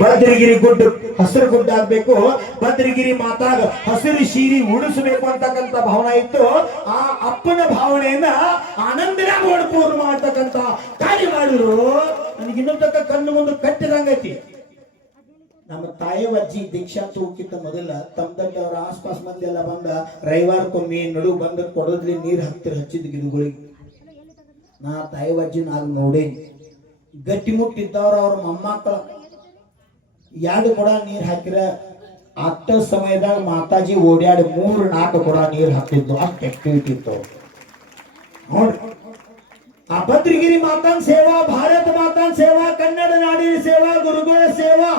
ಭದ್ರಗಿರಿ ಗುಡ್ಡ ಹಸಿರು ಗುಡ್ಡ ಆಗ್ಬೇಕು. ಭದ್ರಗಿರಿ ಮಾತಾಗ ಹಸಿರು ಶೀರಿ ಉಳಿಸಬೇಕು ಅಂತಕ್ಕಂಥ ಭಾವನೆ ಇತ್ತು. ಆ ಅಪ್ಪನ ಭಾವನೆಯನ್ನ ಆನಂದಿನ ಪೂರ್ಣ ಮಾಡ್ತಕ್ಕಂತ ಕಾರ್ಯ ಮಾಡಿದ್ರು. ನನಗೆ ಇನ್ನೊಂದಕ್ಕ ಕಣ್ಣು ಮುಂದೆ ಕಟ್ಟಿದಂಗೈತಿ ನಮ್ಮ ತಾಯಿ ಅಜ್ಜಿ ದೀಕ್ಷಾ ತೂಕಿತ್ತ ಮೊದಲ ತಮ್ಮದಲ್ಲಿ ಅವರ ಆಸ್ಪಾಸ್ ಮಂದಿ ಎಲ್ಲ ಬಂದ, ರವಿವಾರಕ್ಕೊಮ್ಮೆ ನಡು ಬಂದ ಕೊಡೋದ್ಲಿ ನೀರು ಹತ್ತಿರ ಹಚ್ಚಿದ ಗಿಡಗಳಿಗೆ. ನಾ ತಾಯಿ ಅಜ್ಜಿನ ಆಗ ನೋಡೇನಿ. ಗಟ್ಟಿ ಮುಟ್ಟಿದ್ದವ್ರ ಅವ್ರ ಮೊಮ್ಮಕ್ಕಳ ಎರಡು ಕೊಡ ನೀರ್ ಹಾಕಿರ? ಅಷ್ಟ ಸಮಯದಾಗ ಮಾತಾಜಿ ಓಡ್ಯಾಡಿ ಮೂರ್ ನಾಲ್ಕು ಕೊಡ ನೀರ್ ಹಾಕಿದ್ದು ಅಷ್ಟು ಆಕ್ಟಿವಿಟಿ ಇತ್ತು. ನೋಡ್ರಿ ಆ ಭದ್ರಗಿರಿ ಮಾತಾನ್ ಸೇವಾ, ಭಾರತ ಮಾತಾನ್ ಸೇವಾ, ಕನ್ನಡ ನಾಡಿನ ಸೇವಾ, ಗುರುಗಳ ಸೇವಾ,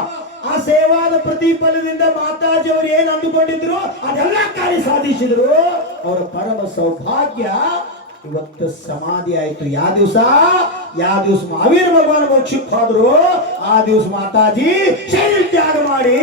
ಆ ಸೇವಾದ ಪ್ರತಿಫಲದಿಂದ ಮಾತಾಜಿ ಅವರು ಏನ್ ಅಂದುಕೊಂಡಿದ್ರು? ಅದೆಲ್ಲ ಕಾರ್ಯ ಸಾಧಿಸಿದ್ರು. ಅವರ ಪರಮ ಸೌಭಾಗ್ಯ ಇವತ್ತು ಸಮಾಧಿ ಆಯ್ತು. ಯಾವ ದಿವಸ? ಯಾವ ದಿವಸ ಮಹಾವೀರ ಭಗವಾನ್ ಮೋಕ್ಷಕ್ಕೆ ಹೋದ್ರು. ಆ ದಿವಸ ಮಾತಾಜಿ ಶರೀರ ತ್ಯಾಗ ಮಾಡಿ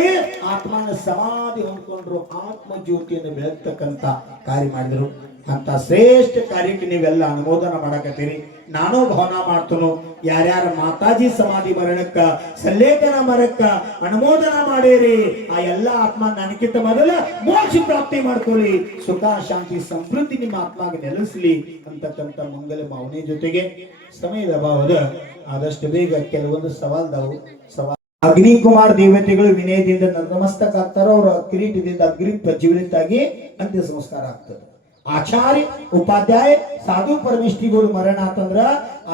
ಆತ್ಮನ ಸಮಾಧಿ ಹೊಂದ್ಕೊಂಡ್ರು ಆತ್ಮ ಜ್ಯೋತಿಯನ್ನು ಬೆಳಗ್ತಕ್ಕಂತ ಕಾರ್ಯ ಮಾಡಿದ್ರು. ಅಂತ ಶ್ರೇಷ್ಠ ಕಾರ್ಯಕ್ಕೆ ನೀವೆಲ್ಲ ಅನುಮೋದನ ಮಾಡಕತ್ತೀರಿ. ನಾನು ಭವನ ಮಾಡ್ತನು, ಯಾರ್ಯಾರ ಮಾತಾಜಿ ಸಮಾಧಿ ಮರಣಕ್ಕ ಸಲ್ಲೇಖನ ಮರಕ್ಕ ಅನುಮೋದನ ಮಾಡೇರಿ, ಆ ಎಲ್ಲ ಆತ್ಮ ನನಗಿಂತ ಮೊದಲ ಮೋಕ್ಷ ಪ್ರಾಪ್ತಿ ಮಾಡ್ಕೊಳ್ಳಿ. ಸುಖ, ಶಾಂತಿ, ಸಮೃದ್ಧಿ ನಿಮ್ಮ ಆತ್ಮಗೆ ನೆಲೆಸಲಿ ಅಂತಕ್ಕಂಥ ಮಂಗಲ ಭಾವನೆ ಜೊತೆಗೆ ಸಮಯದ ಅಭಾವದ ಆದಷ್ಟು ಬೇಗ ಕೆಲವೊಂದು ಸವಾಲ್ದವು ಸವಾಲ್. ಅಗ್ನಿಕುಮಾರ್ ದೇವತೆಗಳು ವಿನಯದಿಂದ ನತಮಸ್ತಕ ಆಗ್ತಾರೋ ಅವರ ಕಿರೀಟದಿಂದ ಅಗ್ನಿ ಪ್ರಜ್ವಲಿತಾಗಿ ಅಂತ್ಯ ಸಂಸ್ಕಾರ ಆಗ್ತದೆ. ಆಚಾರ್ಯ, ಉಪಾಧ್ಯಾಯ, ಸಾಧು ಪರಮೇಶ್ವರಿಗಳು ಮರಣ ಆತಂದ್ರ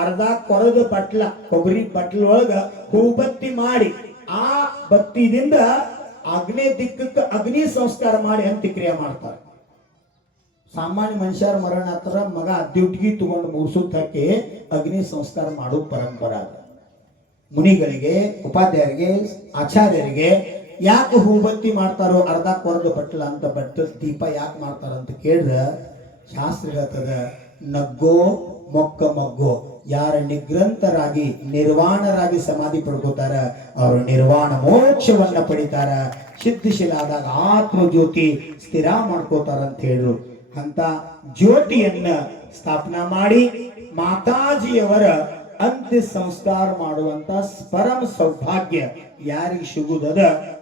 ಅರ್ಧ ಕೊರದ ಬಟ್ಲ, ಕೊಬ್ಬರಿ ಬಟ್ಲ ಒಳಗ ಹೂಬತ್ತಿ ಮಾಡಿ, ಆ ಬತ್ತಿದಿಂದ ಅಗ್ನಿ ದಿಕ್ಕಕ್ಕೆ ಅಗ್ನಿ ಸಂಸ್ಕಾರ ಮಾಡಿ ಅಂತ್ಯಕ್ರಿಯೆ ಮಾಡ್ತಾರೆ. ಸಾಮಾನ್ಯ ಮನುಷ್ಯರ ಮರಣ ಹತ್ರ ಮಗ ಡ್ಯೂಟಿಗೆ ತಗೊಂಡು ಮುಗಿಸುತ್ತಕ್ಕೆ ಅಗ್ನಿ ಸಂಸ್ಕಾರ ಮಾಡೋ ಪರಂಪರ ಮುನಿಗಳಿಗೆ, ಉಪಾಧ್ಯಾಯರಿಗೆ, ಆಚಾರ್ಯರಿಗೆ ಯಾಕೆ ಹೂಬತ್ತಿ ಮಾಡ್ತಾರೋ ಅರ್ಧ ಕೊರದು ಬಟ್ಟಲ ಅಂತ ಬಟ್ಟ, ದೀಪ ಯಾಕೆ ಮಾಡ್ತಾರ ಅಂತ ಕೇಳಿದ್ರೆ ಶಾಸ್ತ್ರ ಹೇಳ್ತದ, ನಗ್ಗೋ ಮೊಕ್ಕ ಮಗ್ಗೋ. ಯಾರ ನಿಗ್ರಂಥರಾಗಿ, ನಿರ್ವಾಣರಾಗಿ ಸಮಾಧಿ ಪಡ್ಕೋತಾರ, ಅವರು ನಿರ್ವಾಣ ಮೋಕ್ಷವನ್ನ ಪಡಿತಾರ. ಸಿದ್ಧಿಶೀಲಾದಾಗ ಆತ್ಮ ಜ್ಯೋತಿ ಸ್ಥಿರ ಮಾಡ್ಕೋತಾರ ಅಂತ ಹೇಳಿದ್ರು ಅಂತ ಜ್ಯೋತಿಯನ್ನ ಸ್ಥಾಪನಾ ಮಾಡಿ ಮಾತಾಜಿಯವರ ಅಂತ್ಯ ಸಂಸ್ಕಾರ ಮಾಡುವಂತ ಪರಮ ಸೌಭಾಗ್ಯ ಯಾರಿಗೆ ಸಿಗುದದ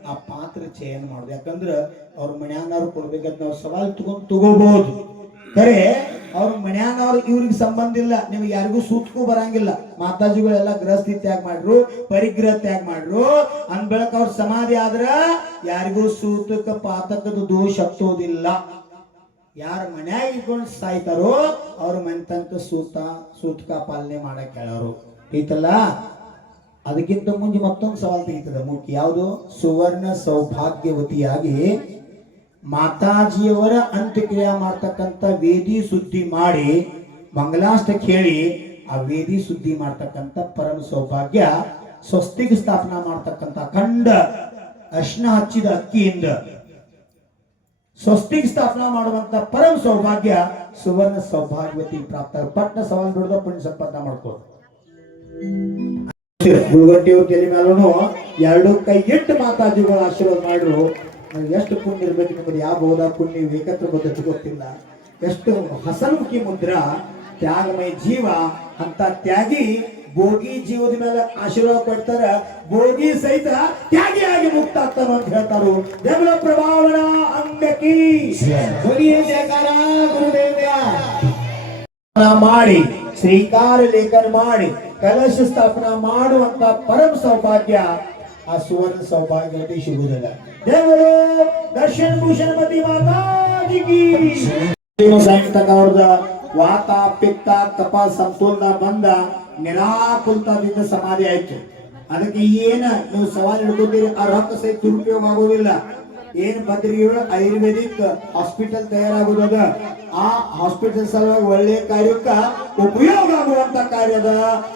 ಆ ಪಾತ್ರ ಚಯನ ಮಾಡುದು. ಯಾಕಂದ್ರ ಅವ್ರ ಮನ್ಯಾನವ್ರು ಕೊಡ್ಬೇಕಂತ ನಾವು ಸವಾಲ್ ತಗೊಂಡ್ ತಗೋಬಹುದು ಖರೆ, ಅವ್ರ ಮನ್ಯಾನವ್ರು ಇವ್ರಿಗೆ ಸಂಬಂಧ ಇಲ್ಲ, ನಿಮ್ಗೆ ಯಾರಿಗೂ ಸೂತ್ಕೂ ಬರಂಗಿಲ್ಲ. ಮಾತಾಜಿಗಳೆಲ್ಲ ಗೃಹಸ್ಥಿ ತ್ಯಾಗ ಮಾಡ್ರು, ಪರಿಗ್ರಹ ತ್ಯಾಗ ಮಾಡ್ರು ಅಂದ್ ಬೆಳಕ ಅವ್ರ ಸಮಾಧಿ ಆದ್ರ ಯಾರಿಗೂ ಸೂತಕ ಪಾತಕದ ದೋಷ ಹತ್ತೋದಿಲ್ಲ. ಯಾರ ಮನ್ಯಾಗ ಇಟ್ಕೊಂಡು ಸಾಯ್ತಾರೋ ಅವ್ರ ಮನೆ ತನಕ ಸೂತ, ಸೂತಕ ಪಾಲನೆ ಮಾಡಕ್ ಹೇಳೋರು. ಐತಲ್ಲ ಅದಕ್ಕಿಂತ ಮುಂಚೆ ಮತ್ತೊಂದು ಸವಾಲ್ ತೆಗಿತದೆ ಮುಖ್ಯ ಯಾವುದು? ಸುವರ್ಣ ಸೌಭಾಗ್ಯವತಿಯಾಗಿ ಮಾತಾಜಿಯವರ ಅಂತ್ಯಕ್ರಿಯೆ ಮಾಡ್ತಕ್ಕಂಥ ವೇದಿ ಸುದ್ದಿ ಮಾಡಿ ಮಂಗಲಾಷ್ಟ ಕೇಳಿ ಆ ವೇದಿ ಸುದ್ದಿ ಮಾಡ್ತಕ್ಕಂಥ ಪರಮ ಸೌಭಾಗ್ಯ ಸ್ವಸ್ತಿಗೆ ಸ್ಥಾಪನಾ ಮಾಡ್ತಕ್ಕಂಥ ಖಂಡ ಅರ್ಶನ ಹಚ್ಚಿದ ಅಕ್ಕಿಯಿಂದ ಸ್ವಸ್ತಿಗೆ ಸ್ಥಾಪನಾ ಮಾಡುವಂತ ಪರಮ ಸೌಭಾಗ್ಯ ಸುವರ್ಣ ಸೌಭಾಗ್ಯವತಿ ಪ್ರಾಪ್ತ. ಪಟ್ಟ ಸವಾಲ್ ಬಿಡದ ಪುಣ್ಯ ಸಂಪಾದನೆ ಮಾಡ್ಕೋದು ಗುಲ್ಗಟ್ಟಿಯವ್ರ ತಲೆ ಮೇಲೂ ಎರಡು ಕೈ ಎಂಟು ಮಾತಾಜಿಗಳು ಆಶೀರ್ವಾದ ಮಾಡ್ರು. ಎಷ್ಟು ಪುಣ್ಯ ಇರ್ಬೇಕು ನಿಮ್ಮದು ಯಾವ ಹೋದ ಪುಣ್ಯ ಏಕತ್ರ ಬದ್ಧತೆ ಗೊತ್ತಿಲ್ಲ. ಎಷ್ಟು ಹಸನ್ಮುಖಿ ಮುದ್ರಾ, ತ್ಯಾಗಮಯ ಜೀವ, ಅಂತ ತ್ಯಾಗಿ ಭೋಗಿ ಜೀವದ ಮೇಲೆ ಆಶೀರ್ವಾದ ಕೊಡ್ತಾರ. ಭೋಗಿ ಸಹಿತ ತ್ಯಾಗಿಯಾಗಿ ಮುಕ್ತ ಆಗ್ತಾನ ಅಂತ ಹೇಳ್ತಾರು. ದೇವರ ಪ್ರಭಾವನ ಅಂಗಕಿ ಧ್ವನಿಯ ಜಯಕಾರ? ಗುರುದೇವ್ಯ ಮಾಡಿ, ಶ್ರೀಕಾರ ಲೇಖನ ಮಾಡಿ, ಕಲಶ ಸ್ಥಾಪನ ಮಾಡುವಂತ ಪರಮ ಸೌಭಾಗ್ಯ, ಆ ಸುವರ್ಣ ಸೌಭಾಗ್ಯದಲ್ಲಿ ಸಿಗುವುದಿಲ್ಲ. ದೇವರು ದರ್ಶನ ಭೂಷಣ ಮತಿ ಮಾತಾಜಿಗೆ ಸಾಯಂಕಾಲ ಅವ್ರದ ವಾತ, ಪಿತ್ತ ಕಪ ಸಂತೋಲನ ಬಂದ ನಿರಾಕುಲ್ತದಿಂದ ಸಮಾಧಿ ಆಯ್ತು. ಅದಕ್ಕೆ ಏನ ನೀವು ಸವಾಲ್ ಹಿಡ್ಕೊತೀರಿ? ಆ ರೊಕ್ಕ ಸಹಿತ ದುರುಪಯೋಗ ಆಗೋದಿಲ್ಲ. ಏನ್ ಬದ್ರಿಗಳು ಆಯುರ್ವೇದಿಕ್ ಹಾಸ್ಪಿಟಲ್ ತಯಾರಾಗುದದ ಆ ಹಾಸ್ಪಿಟಲ್ ಸಲುವಾಗಿ ಒಳ್ಳೆ ಕಾರ್ಯಕ್ಕ ಉಪಯೋಗ ಆಗುವಂತ ಕಾರ್ಯದ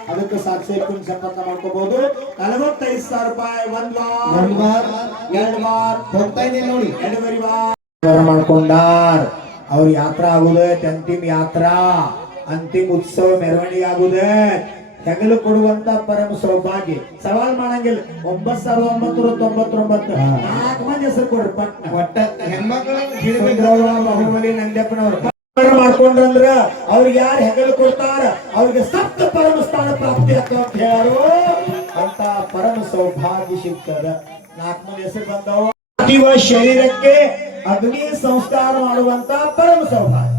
ಅದಕ್ಕೆ ಸಾಕ್ಷಿ ಪುಣ್ಯ ಸಂಪರ್ಕ ಮಾಡ್ಕೋಬಹುದು ನಲವತ್ತೈದು ಸಾವಿರ ರೂಪಾಯಿ ಒಂದ್ ಒಂದ್ ವಾರ್. ವಾರ್, ಎರಡ್ ವಾರ್. ಹೋಗ್ತಾ ಇದೀನಿ ನೋಡಿ. ಎರಡೂವರೆ ವಾರ. ಮಾಡ್ಕೊಂಡಾರ್. ಅವ್ರ ಯಾತ್ರಾ ಆಗುದ ಅಂತಿಮ ಯಾತ್ರಾ. ಅಂತಿಮ ಉತ್ಸವ ಮೆರವಣಿಗೆ ಆಗುದೇ ಹೆಗಲು ಕೊಡುವಂತ ಪರಮ ಸೌಭಾಗ್ಯ. ಸವಾಲ್ ಮಾಡಂಗಿಲ್ಲ. ಒಂಬತ್ ಸಾವಿರದ ಒಂಬತ್ತು ತೊಂಬತ್ತೊಂಬತ್ತು. ನಾಲ್ಕು ಮಂದಿ ಹೆಸರು ಕೊಡ್ರಿ ಪಟ್ನ. ಒಟ್ಟ ಹೆಣ್ಮಕ್ಳು ಬಾಹುಬಲಿ ನಂದ್ಯಪ್ಪನವ್ರು. ಮಾಡ್ಕೊಂಡ್ರಂದ್ರ ಅವ್ರಿಗೆ ಯಾರು ಹೆಗಲು ಕೊಡ್ತಾರ? ಅವ್ರಿಗೆ ಸಪ್ತ ಪರಮ ಸ್ಥಾನ ಪ್ರಾಪ್ತಿ ಆಗ್ತಾವ ಅಂತ ಹೇಳಾರು ಅಂತ ಪರಮ ಸೌಭಾಗ್ಯ ಸಿಗ್ತದ. ನಾಲ್ಕು ಮಂದಿ ಹೆಸರು ಬಂದವ. ಶರೀರಕ್ಕೆ ಅಗ್ನಿ ಸಂಸ್ಕಾರ ಮಾಡುವಂತ ಪರಮ ಸೌಭಾಗ್ಯ.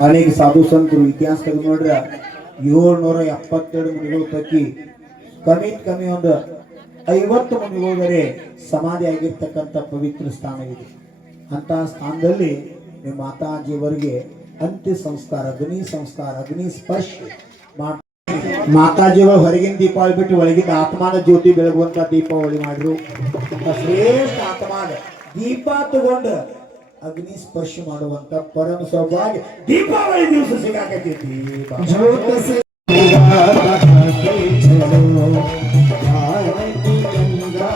ಅನೇಕ ಸಾಧು ಸಂತರು ಇತಿಹಾಸ ನೋಡ್ರ ಏಳ್ನೂರ ಎಪ್ಪತ್ತೆರಡು ಮನೆಗಳು ಪೈಕಿ ಕಮ್ಮಿ ಕಮ್ಮಿ ಒಂದು ಐವತ್ತು ಮುನಿಗೋದರೆ ಸಮಾಧಿ ಆಗಿರ್ತಕ್ಕಂಥ ಪವಿತ್ರ ಸ್ಥಾನವಿದೆ ಅಂತಹ ಸ್ಥಾನದಲ್ಲಿ ನಿಮ್ಮ ಮಾತಾಜಿಯವರಿಗೆ ಅಂತ್ಯ ಸಂಸ್ಕಾರ ಅಗ್ನಿ ಸಂಸ್ಕಾರ ಅಗ್ನಿ ಸ್ಪರ್ಶ ಮಾತಾಜಿಯವರು ಹೊರಗಿನ ದೀಪಾವಳಿ ಬಿಟ್ಟು ಒಳಗಿನ ಆತ್ಮಾನ ಜ್ಯೋತಿ ಬೆಳಗುವಂತ ದೀಪಾವಳಿ ಮಾಡಿದ್ರು. ಶ್ರೇಷ್ಠ ಆತ್ಮಾನ ದೀಪ ತಗೊಂಡು ಅಗ್ನಿ ಸ್ಪರ್ಶ ಮಾಡುವಂತ ಪರಮ ಸೌಭಾಗ್ಯ. ದೀಪಾವಳಿ ದಿವಸ ಸಿಗಾಕತೈತಿ. ಭಾರತಿ ಗಂಗಾ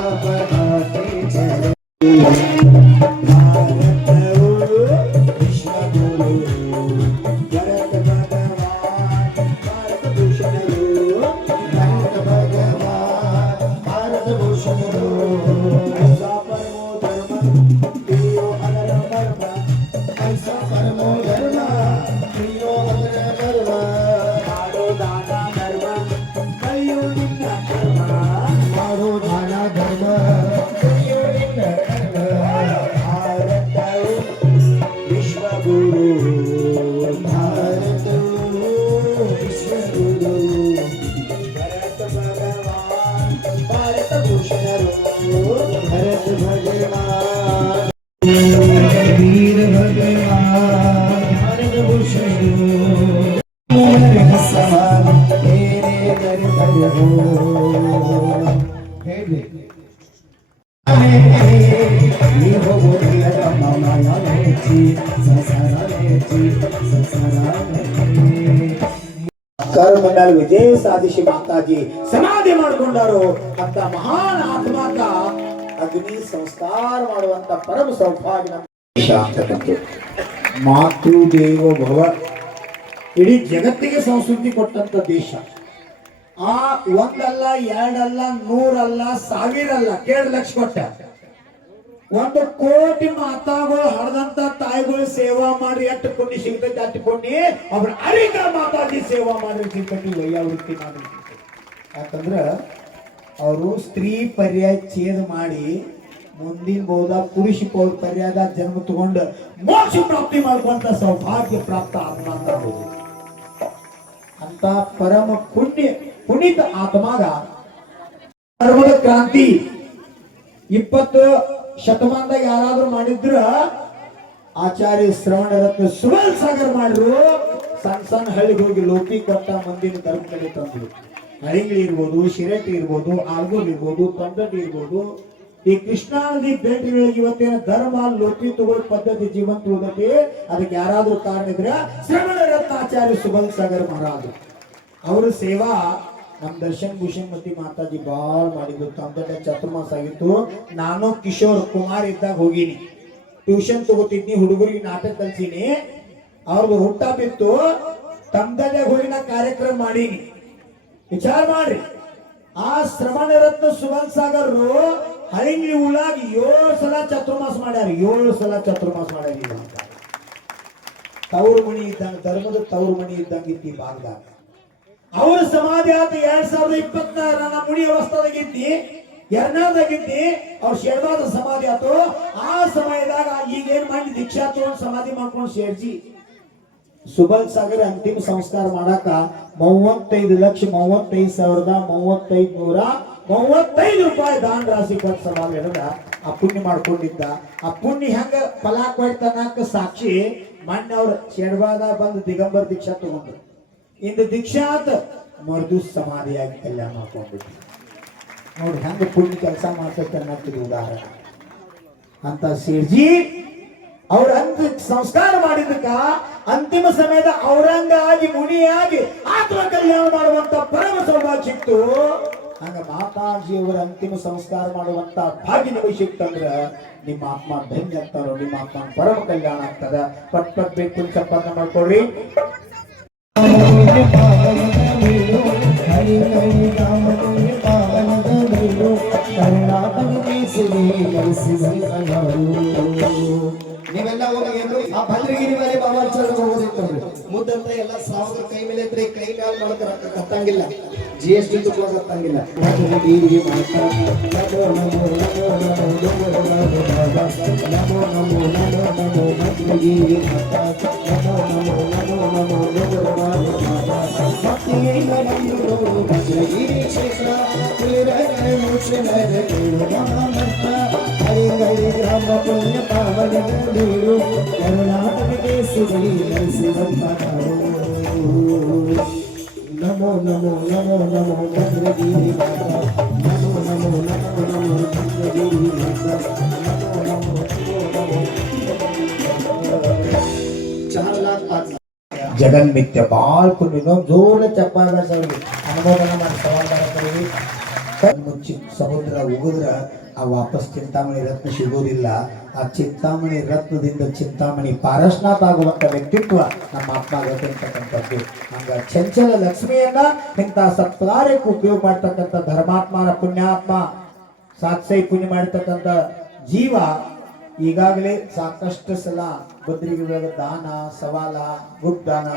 ವಿಜಯ ಸಾಧಿಸಿ ಮಾತಾಜಿ ಸಮಾಧಿ ಮಾಡಿಕೊಂಡರು ಅಂತ ಮಹಾನ್ ಆತ್ಮಕ ಅಗ್ನಿ ಸಂಸ್ಕಾರ ಮಾಡುವಂತ ಪರಮ ಸೌಭಾಗ್ಯ. ಮಾತೃ. ಮಾತೃದೇವೋ ಭವ. ಇಡೀ ಜಗತ್ತಿಗೆ ಸಂಸ್ಕೃತಿ ಕೊಟ್ಟಂತ ದೇಶ. ಆ ಒಂದಲ್ಲ, ಎರಡಲ್ಲ, ನೂರಲ್ಲ, ಸಾವಿರಲ್ಲ ಕೇಳ ಲಕ್ಷ ಕೊಟ್ಟ. ಒಂದು ಕೋಟಿ ಮಾತಾಗಳು ಹಡದಂತ ತಾಯಿಗಳು ಸೇವಾ ಮಾಡಿ ಎಷ್ಟು ಪುಣ್ಯ ಸಿಗ್ತೈತೆ ಅಷ್ಟು ಅವ್ರ ಅರಿಕ ಮಾತಾಜಿ ಸೇವಾ ಮಾಡಿ ಸಿಗ್ತೈತಿ ವೃತ್ತಿ ಮಾಡಿ ಸಿಗ್ತೈತಿ. ಯಾಕಂದ್ರ ಅವರು ಸ್ತ್ರೀ ಪರ್ಯಾಯ ಛೇದ ಮಾಡಿ ಮುಂದಿನ ಬೋದ ಪುರುಷ ಪರ್ಯಾಯದ ಜನ್ಮ ತಗೊಂಡು ಮೋಕ್ಷ ಪ್ರಾಪ್ತಿ ಮಾಡ್ಕೊಂತ ಸೌಭಾಗ್ಯ ಪ್ರಾಪ್ತ ಆತ್ಮ ಅಂತ ಅಂತ ಪರಮ ಪುಣ್ಯ ಪುಣಿತ ಆತ್ಮಾಗ ಕ್ರಾಂತಿ ಇಪ್ಪತ್ತು ಶತಮಾನದಾಗ ಯಾರಾದ್ರೂ ಮಾಡಿದ್ರ ಆಚಾರ್ಯ ಶ್ರವಣ ರತ್ನ ಸುಮಲ್ ಸಾಗರ್ ಮಾಡ್ರು. ಸಣ್ಣ ಸಣ್ಣ ಹಳ್ಳಿಗೆ ಹೋಗಿ ಲೋಪಿ ಕೊಟ್ಟ ಮಂದಿನ ಧರ್ಮ ಕಡೆ ತಂದ್ರು. ಹಳಿಂಗ್ಳಿ ಇರ್ಬೋದು ಶಿರಟ್ಟಿ ಇರ್ಬೋದು ಆಲ್ಗೂರ್ ಇರ್ಬೋದು ತಂದಡಿ ಇರ್ಬೋದು. ಈ ಕೃಷ್ಣಾ ನದಿ ಭೇಟಿಗಳಿಗೆ ಇವತ್ತೇನ ಧರ್ಮ ಲೋಪಿ ತಗೊಳ್ಳೋ ಪದ್ಧತಿ ಜೀವಂತ ಉಳಿದೈತಿ? ಅದಕ್ಕೆ ಯಾರಾದ್ರೂ ಕಾರಣ ಇದ್ರೆ ಶ್ರವಣ ರತ್ನಾಚಾರ್ಯ ಸುಬಲ್ ಸಾಗರ್ ಮಹಾರಾಜ್. ಅವ್ರ ಸೇವಾ ನಮ್ ದರ್ಶನ್ ಭೂಷಣ್ ಮತಿ ಮಾತಾಜಿ ಬಾಳ್ ಮಾಡಿದ್ರು. ತಮ್ಮದೊಡ್ಡ ಚತುರ್ಮಾಸ ಆಗಿತ್ತು. ನಾನು ಕಿಶೋರ್ ಕುಮಾರ್ ಇದ್ದಾಗ ಹೋಗಿನಿ. ಟ್ಯೂಷನ್ ತಗೋತಿದ್ನಿ, ಹುಡುಗರಿಗೆ ನಾಟಕ ಕಲ್ಸಿನಿ. ಅವ್ರದ್ದು ಹುಟ್ಟ ಬಿತ್ತು. ತಮ್ಮದಲ್ಲೇ ಹೋಗಿ ನಾ ಕಾರ್ಯಕ್ರಮ ಮಾಡೀನಿ. ವಿಚಾರ ಮಾಡ್ರಿ. ಆ ಶ್ರವಣ ರತ್ನ ಸುಮನ್ ಸಾಗರ್ ಹಳಿಂಗ್ಲಿ ಉಳಾಗ ಏಳು ಸಲ ಚತುರ್ಮಾಸ ಮಾಡ್ಯಾರ. ಏಳು ಸಲ ಚತುರ್ಮಾಸ ಮಾಡ್ಯಾರ. ತವರು ಮಣಿ ಇದ್ದಂಗ, ಧರ್ಮದ ತವರು ಮಣಿ ಇದ್ದಂಗ ಇತ್ತು ಈ ಅವ್ರ ಸಮಾಧಿ ಆತ ಎರಡ್ ಸಾವಿರದ ಇಪ್ಪತ್ನಾರ ನಮ್ಮ ಮುಡಿ ಎರಡನೇದಾಗಿದ್ದಿ, ಅವ್ರ ಶೇರ್ವಾದ ಸಮಾಧಿ ಆತು ಆ ಸಮಯದಾಗ ಈಗ ಏನ್ ಮಾಡಿ, ದೀಕ್ಷಾ ತಗೊಂಡು ಸಮಾಧಿ ಮಾಡ್ಕೊಂಡು ಶೇರ್ಜಿ. ಸುಬಲ್ ಸಾಗರ್ ಅಂತಿಮ ಸಂಸ್ಕಾರ ಮಾಡಾಕ ಮೂವತ್ತೈದು ಲಕ್ಷ ಮೂವತ್ತೈದು ಸಾವಿರದ ಮೂವತ್ತೈದು ನೂರ ಮೂವತ್ತೈದು ರೂಪಾಯಿ ದಾನ ರಾಶಿ ಕೊಟ್ಟು ಸವಾಲ್ ಹೇಳಿದ ಆ ಪುಣ್ಯ ಮಾಡ್ಕೊಂಡಿದ್ದ. ಆ ಪುಣ್ಯ ಹೆಂಗ ಫಲ ಕೊಡ್ತಾನಕ ಸಾಕ್ಷಿ ಮೊನ್ನೆ ಅವ್ರ ಶೆಡ್ವಾದ ಬಂದು ದಿಗಂಬರ್ ದೀಕ್ಷಾ ತಗೊಂಡ್ರು. ಇಂದು ದೀಕ್ಷಾತ್ ಮರ್ದು ಸಮಾಧಿಯಾಗಿ ಕಲ್ಯಾಣ ಮಾಡ್ಕೊಂಡ್ಬಿಟ್ಟು ನೋಡಿ, ಹೆಂಗ ಪುಣ್ಯ ಕೆಲಸ ಮಾಡ್ತೈತೆ ಅನ್ನೋದು ಉದಾಹರಣೆ. ಅಂತ ಸೇರ್ಜಿ ಅವ್ರ ಅಂತ ಸಂಸ್ಕಾರ ಮಾಡಿದ್ದಕ್ಕ ಅಂತಿಮ ಸಮಯದ ಔರಂಗ ಆಗಿ ಮುನಿಯಾಗಿ ಆತ್ಮ ಕಲ್ಯಾಣ ಮಾಡುವಂತ ಪರಮ ಸೌಭಾಗ್ಯ ಸಿಕ್ತು. ಹಂಗ ಮಾತಾಜಿಯವರ ಅಂತಿಮ ಸಂಸ್ಕಾರ ಮಾಡುವಂತ ಭಾಗ್ಯ ನಿಮಗೆ ಸಿಕ್ತಂದ್ರ ನಿಮ್ಮ ಆತ್ಮ ಧನ್ಯ ಆಗ್ತಾರೋ, ನಿಮ್ಮ ಆತ್ಮ ಪರಮ ಕಲ್ಯಾಣ ಆಗ್ತದ. ಪಟ್ ಪಟ್ ಬೇಕು ಸಂಪನ್ನ ಮಾಡ್ಕೊಳ್ರಿ ನೀವೆಲ್ಲ ಹೋಗಿ ಏನ್ರಿ ಆ ಭದ್ರಗಿರಿ ಮೇಲೆ ಬಾಬಾಚಾರ ಹೋಗೋದಿತ್ತು ಮುದ್ದಂತ ಎಲ್ಲ ಸಾವಿರ ಕೈ ಮೇಲೆ ಇದ್ರೆ ಕೈ ಮೇಲೆ ಮಾಡಕ ರೊಕ್ಕ ಜಿಎಸ್ಟಿ ತುಪ್ಪಂಗಿಲ್ಲ ಗ್ರಾಮ ಪುಣ್ಯ ಪಾವನ ಕರುಣಾಟಕ ಕೇಸರಿ ಸಿಗಂತ नमो नमो नमो माता नमो नमो नमो नमो माता जगन मित्य बाल को निगम ज़ोर चप्पल सर अनुभव मुझे समुद्र उगुद्र ಆ ವಾಪಸ್ ಚಿಂತಾಮಣಿ ರತ್ನ ಸಿಗೋದಿಲ್ಲ. ಆ ಚಿಂತಾಮಣಿ ರತ್ನದಿಂದ ಚಿಂತಾಮಣಿ ಪಾರಶ್ನಾಥ ಆಗುವಂಥ ವ್ಯಕ್ತಿತ್ವ ನಮ್ಮ ಆತ್ಮ ಗೊತ್ತಿರ್ತಕ್ಕಂಥದ್ದು. ಹಂಗ ಚಂಚಲ ಲಕ್ಷ್ಮಿಯನ್ನ ಇಂಥ ಸತ್ಕಾರ್ಯಕ್ಕೆ ಉಪಯೋಗ ಮಾಡ್ತಕ್ಕಂಥ ಧರ್ಮಾತ್ಮನ ಪುಣ್ಯಾತ್ಮ ಸಾಕ್ಷಿ ಪುಣ್ಯ ಮಾಡಿರ್ತಕ್ಕಂಥ ಜೀವ ಈಗಾಗಲೇ ಸಾಕಷ್ಟು ಸಲ ಬದ್ರಿಗೆ ದಾನ, ಸವಾಲ ಗುಡ್ ದಾನ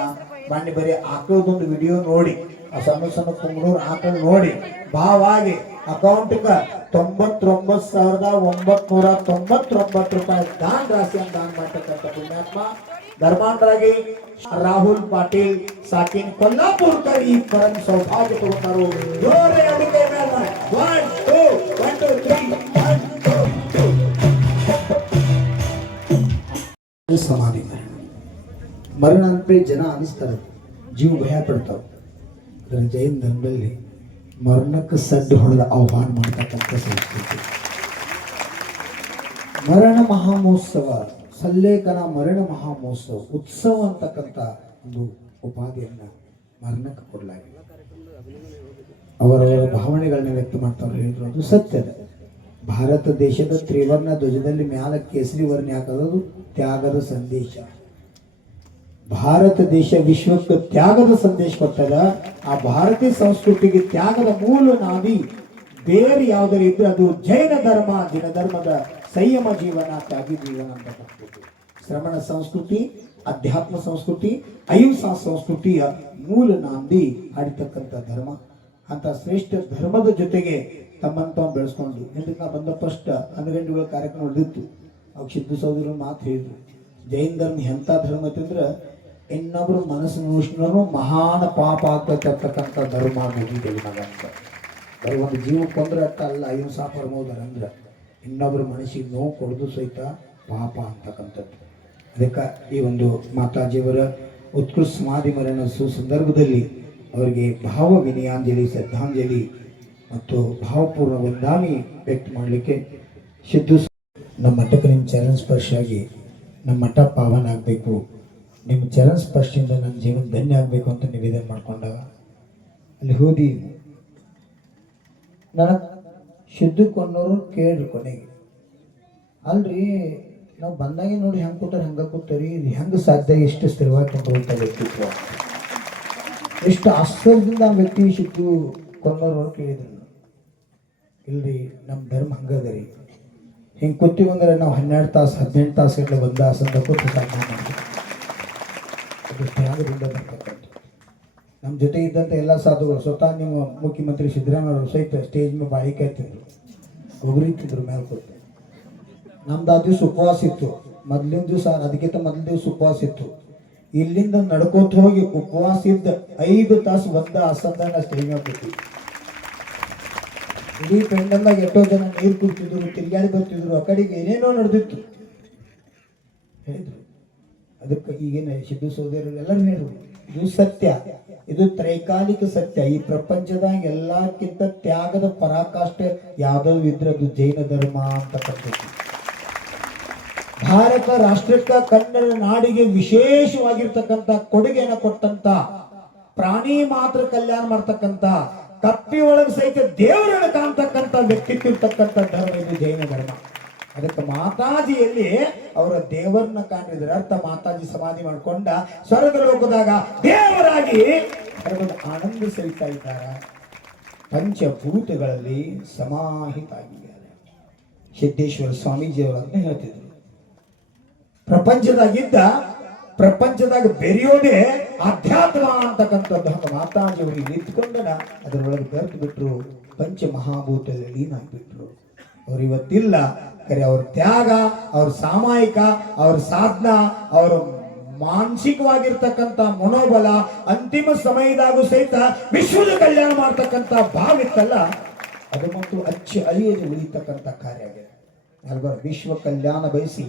ಮಾಡಿ ಬರೀ ಹಾಕೋದೊಂದು ವಿಡಿಯೋ ನೋಡಿ. ಆ ಸಣ್ಣ ಸಣ್ಣ ತುಂಬ ಆಕಳ ನೋಡಿ. ಭಾವಾಗಿ ಅಕೌಂಟ್ಗ ತೊಂಬತ್ತೊಂಬತ್ತು ಸಾವಿರದ ಒಂಬತ್ನೂರ ತೊಂಬತ್ತೊಂಬತ್ತು ರೂಪಾಯಿ ದಾನ ರಾಶಿಯನ್ನು ದಾನ ಮಾಡ್ತಕ್ಕಂಥ ಪುಣ್ಯಾತ್ಮ. ಧರ್ಮಾಂತರಾಗಿ ರಾಹುಲ್ ಪಾಟೀಲ್ ಸಾಕಿನ್ ಕೊಲ್ಲಾಪುರ್ಕರ್ ಈ ಪರಂ ಸೌಭಾಗ್ಯ ತಗೊಂಡರು ಜೋರೇ ಅಡಿಕೆ ಮೇಲೆ. One two one two three one two two ಸಮಾಧಿ ಮರಣ ಮರಣ ಅಂದ್ರೆ ಜನ ಅನಿಸ್ತಾರೆ. ಜೀವ ಭಯ ಪಡ್ತಾವ. ಅದರ ಜೈನ ಧರ್ಮದಲ್ಲಿ ಮರಣಕ್ಕೆ ಸಡ್ಡು ಹೊಡೆದ ಆಹ್ವಾನ ಮಾಡ್ತಕ್ಕಂಥ ಸಂಸ್ಕೃತಿ. ಮರಣ ಮಹಾಮಹೋತ್ಸವ ಸಲ್ಲೇಖನ ಮರಣ ಮಹಾಮಹೋತ್ಸವ, ಉತ್ಸವ ಅಂತಕ್ಕಂಥ ಒಂದು ಉಪಾಧಿಯನ್ನ ಮರಣಕ್ಕೆ ಕೊಡಲಾಗಿದೆ. ಅವರವರ ಭಾವನೆಗಳನ್ನ ವ್ಯಕ್ತ ಮಾಡ್ತಾರೆ ಹೇಳಿದ್ರು, ಅದು ಸತ್ಯದ ಭಾರತ ದೇಶದ ತ್ರಿವರ್ಣ ಧ್ವಜದಲ್ಲಿ ಮ್ಯಾಲ ಕೇಸರಿ ವರ್ಣ ಹಾಕೋದು ತ್ಯಾಗದ ಸಂದೇಶ. ಭಾರತ ದೇಶ ವಿಶ್ವಕ್ಕೆ ತ್ಯಾಗದ ಸಂದೇಶ ಕೊಟ್ಟದ, ಆ ಭಾರತೀಯ ಸಂಸ್ಕೃತಿಗೆ ತ್ಯಾಗದ ಮೂಲ ನಾದಿ ಬೇರೆ ಯಾವುದರ ಇದ್ರೆ ಅದು ಜೈನ ಧರ್ಮ, ಜಿನ ಧರ್ಮದ ಸಂಯಮ ಜೀವನ ತ್ಯಾಗಿ ಜೀವನ ಅಂತಕ್ಕಂಥದ್ದು ಶ್ರಮಣ ಸಂಸ್ಕೃತಿ, ಅಧ್ಯಾತ್ಮ ಸಂಸ್ಕೃತಿ, ಅಹಿಂಸಾ ಸಂಸ್ಕೃತಿಯ ಮೂಲ ನಾಂದಿ ಆಡಿತಕ್ಕಂಥ ಧರ್ಮ. ಅಂತ ಶ್ರೇಷ್ಠ ಧರ್ಮದ ಜೊತೆಗೆ ತಮ್ಮನ್ನು ತಾವು ಬೆಳೆಸ್ಕೊಂಡು ಇದರಿಂದ ಬಂದ ಫಸ್ಟ್ ಹನ್ನಗಂಟೆಗಳ ಕಾರ್ಯಕ್ರಮ ನಡೆದಿತ್ತು. ಅವಾಗ ಸಿದ್ದು ಸಹೋದರ ಮಾತು ಹೇಳಿದ್ರು. ಜೈನ ಧರ್ಮ ಎಂಥ ಧರ್ಮ ಅಂತಂದ್ರೆ ಇನ್ನೊಬ್ರು ಮನಸ್ಸು ನೋಡಿದ್ರು ಮಹಾನ ಪಾಪ ಆಗ್ತೈತೆ ಅಂತಕ್ಕಂಥ ಧರ್ಮ ಮುಗಿದೇವಿ ಮಗ ಅಂತ ಬರೀ ಒಂದು ಜೀವ ಕೊಂದ್ರೆ ಅಟ್ಟ ಅಲ್ಲ ಅಹಿಂಸಾ ಪರಮೋದರ ಅಂದ್ರೆ ಇನ್ನೊಬ್ರು ಮನಸ್ಸಿಗೆ ನೋವು ಕೊಡೋದು ಸಹಿತ ಪಾಪ ಅಂತಕ್ಕಂಥದ್ದು ಅದಕ್ಕೆ ಈ ಒಂದು ಮಾತಾಜಿಯವರ ಉತ್ಕೃಷ್ಟ ಸಮಾಧಿ ಮರಣ ಸುಸಂದರ್ಭದಲ್ಲಿ ಅವರಿಗೆ ಭಾವ ವಿನಯಾಂಜಲಿ, ಶ್ರದ್ಧಾಂಜಲಿ ಮತ್ತು ಭಾವಪೂರ್ಣ ಬಂದಾಮಿ ವ್ಯಕ್ತ ಮಾಡಲಿಕ್ಕೆ ಸಿದ್ದು ನಮ್ಮ ಮಠಕ್ಕೆ ನಿಮ್ಮ ಚರಣ ಸ್ಪರ್ಶ ಆಗಿ ನಮ್ಮ ಮಠ ಪಾವನ ಆಗಬೇಕು. ನಿಮ್ಮ ಚರಣ ಸ್ಪರ್ಶದಿಂದ ನನ್ನ ಜೀವನ ಧನ್ಯ ಆಗಬೇಕು ಅಂತ ನಿವೇದನೆ ಮಾಡ್ಕೊಂಡಾಗ, ಅಲ್ಲಿ ಹೋದಿ. ನನಗೆ ಕೊನ್ನೋರು ಕೇಳ್ರಿ ಕೊನೆಗೆ. ಅಲ್ರಿ, ನಾವು ಬಂದಾಗೆ ನೋಡಿ ಹೆಂಗೆ ಕೂತಾರೆ, ಹಂಗೆ ಕೂತಾರಿ, ಇದು ಹೆಂಗೆ ಸಾಧ್ಯ, ಎಷ್ಟು ಸ್ಥಿರವಾಗಿ ಕೊಂಡ್ರಂಥ ವ್ಯಕ್ತಿತ್ವ ಎಷ್ಟು ಆಶ್ಚರ್ಯದಿಂದ ಆ ವ್ಯಕ್ತಿ ಸಿಕ್ಕು ಅವ್ರು ಕೇಳಿದ್ರು. ಇಲ್ರಿ ನಮ್ಮ ಧರ್ಮ ಹಂಗದ ರೀ. ಹಿಂಗೆ ಕೂತೀವಂದ್ರೆ ನಾವು ಹನ್ನೆರಡು ತಾಸು, ಹದಿನೆಂಟು ತಾಸು ಗಂಟೆ ಬಂದ ಆಸಂದ ಕೂತು ಸಾಧನೆ ಮಾಡ್ತೀವಿ. ಬರ್ತಕ್ಕಂಥ ನಮ್ಮ ಜೊತೆ ಇದ್ದಂಥ ಎಲ್ಲ ಸಾಧುಗಳು, ಸ್ವತಃ ನಿಮ್ಮ ಮುಖ್ಯಮಂತ್ರಿ ಸಿದ್ದರಾಮಯ್ಯ ಅವರು ಸಹಿತ ಸ್ಟೇಜ್ ಮೇಲೆ ಬಾಯಿ ಕಾಯ್ತಿದ್ರು ಒಬ್ಬರಿತಿದ್ರು ಮೇಲೆ ಕೊಟ್ಟು. ನಮ್ದು ಆ ದಿವಸ ಉಪವಾಸ ಇತ್ತು. ಮೊದಲಿನ ದಿವಸ, ಅದಕ್ಕಿಂತ ಮೊದಲ ದಿವಸ ಉಪವಾಸ ಇತ್ತು. ಇಲ್ಲಿಂದ ನಡ್ಕೋತ ಹೋಗಿ ಉಪವಾಸ ಇದ್ದ ಐದು ತಾಸು ಬಂದ ಅಸಂದಾಗ ಸ್ಟೇಜ್ ಮೇಲೆ ಕೂತೀವಿ ಇಡೀ ಪೆಂಡಲ್ದಾಗ ಎಷ್ಟೋ ಜನ ನೀರು ಕುಡ್ತಿದ್ರು ತಿರ್ಗಾಡಿ ಬರ್ತಿದ್ರು. ಆ ಕಡೆಗೆ ಏನೇನೋ ನಡೆದಿತ್ತು. ಹೇಳಿದ್ರು. ಅದಕ್ಕೆ ಈಗಿನ ಸಿದ್ದು ಸೋದರರು ಎಲ್ಲರೂ ಇದು ಸತ್ಯ, ಇದು ತ್ರೈಕಾಲಿಕ ಸತ್ಯ. ಈ ಪ್ರಪಂಚದಾಗ ಎಲ್ಲಕ್ಕಿಂತ ತ್ಯಾಗದ ಪರಾಕಾಷ್ಠೆ ಯಾವ್ದಾದ್ರು ಇದ್ರೆ ಜೈನ ಧರ್ಮ ಅಂತಕ್ಕಂಥದ್ದು ಭಾರತ ರಾಷ್ಟ್ರಕ್ಕ ಕನ್ನಡ ನಾಡಿಗೆ ವಿಶೇಷವಾಗಿರ್ತಕ್ಕಂಥ ಕೊಡುಗೆಯನ್ನು ಕೊಟ್ಟಂತ, ಪ್ರಾಣಿ ಮಾತ್ರ ಕಲ್ಯಾಣ ಮಾಡ್ತಕ್ಕಂತ, ಕಪ್ಪಿ ಒಳಗೆ ಸಹಿತ ದೇವರನ್ನು ಕಾಣ್ತಕ್ಕಂಥ ವ್ಯಕ್ತಿತ್ವ ಇರ್ತಕ್ಕಂಥ ಧರ್ಮ ಇದು ಜೈನ ಧರ್ಮ. ಅದಕ್ಕೆ ಮಾತಾಜಿಯಲ್ಲಿ ಅವರ ದೇವರನ್ನ ಕಾಣಿದ್ರೆ ಅರ್ಥ ಮಾತಾಜಿ ಸಮಾಧಿ ಮಾಡಿಕೊಂಡ ಸ್ವರ್ಗ ಲೋಕದಾಗ ದೇವರಾಗಿ ಆನಂದ ಸರಿತಾ ಇದ್ದಾರೆ. ಪಂಚಭೂತಗಳಲ್ಲಿ ಸಮಾಹಿತ ಆಗಿದ್ದಾರೆ ಸಿದ್ದೇಶ್ವರ ಸ್ವಾಮೀಜಿಯವರು ಅಂತ ಹೇಳ್ತಿದ್ರು. ಪ್ರಪಂಚದಾಗಿದ್ದ ಪ್ರಪಂಚದಾಗ ಬೆರೆಯೋದೇ ಅಧ್ಯಾತ್ಮ ಅಂತಕ್ಕಂಥದ್ದು ಮಾತಾಜಿ ಮಾತಾಜಿಯವರಿಗೆ ನಿಂತ್ಕೊಂಡನ ಅದರೊಳಗೆ ಬೆರೆತು ಬಿಟ್ಟರು ಪಂಚ ಮಹಾಭೂತದಲ್ಲಿ ಲೀನಾಗ್ಬಿಟ್ರು. ಅವ್ರು ಇವತ್ತಿಲ್ಲ. ಕರೆ ಅವ್ರ ತ್ಯಾಗ, ಅವ್ರ ಸಾಮಾಯಿಕ, ಅವ್ರ ಸಾಧನ, ಅವ್ರ ಮಾನಸಿಕವಾಗಿರ್ತಕ್ಕಂಥ ಮನೋಬಲ ಅಂತಿಮ ಸಮಯದಾಗೂ ಸಹಿತ ವಿಶ್ವದ ಕಲ್ಯಾಣ ಮಾಡ್ತಕ್ಕಂಥ ಭಾವಿತ್ತಲ್ಲ ಅದು ಮತ್ತು ಅಚ್ಚು ಅಳಿಯದೆ ಉಳಿತಕ್ಕಂಥ ಕಾರ್ಯ ಆಗಿದೆ. ಅಲ್ವಾ ವಿಶ್ವ ಕಲ್ಯಾಣ ಬಯಸಿ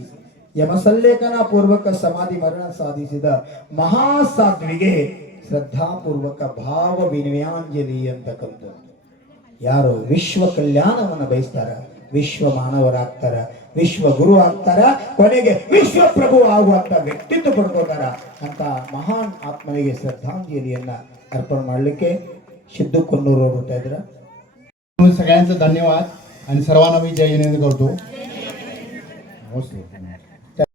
ಯಮಸಲ್ಲೇಖನ ಪೂರ್ವಕ ಸಮಾಧಿ ಮರಣ ಸಾಧಿಸಿದ ಮಹಾಸಾಧ್ವಿಗೆ ಶ್ರದ್ಧಾಪೂರ್ವಕ ಭಾವ ವಿನಿಮಯಾಂಜಲಿ ಅಂತಕ್ಕಂಥದ್ದು ಯಾರು ವಿಶ್ವ ಕಲ್ಯಾಣವನ್ನು ಬಯಸ್ತಾರ? ವಿಶ್ವ ಮಾನವರಾಗ್ತಾರ ವಿಶ್ವ ಗುರು ಆಗ್ತಾರ ಕೊನೆಗೆ ವಿಶ್ವ ಪ್ರಭು ಆಗುವಂತ ವ್ಯಕ್ತಿತ್ವ ಪಡ್ಕೋತಾರ ಅಂತ ಮಹಾನ್ ಆತ್ಮನಿಗೆ ಶ್ರದ್ಧಾಂಜಲಿಯನ್ನ ಅರ್ಪಣೆ ಮಾಡಲಿಕ್ಕೆ सिद्धू कोल्लूर ಬರ್ತಾ ಇದ್ರ म्हणून सगळ्यांचं धन्यवाद आणि सर्वांना मी जय हिंद करतो नमस्ते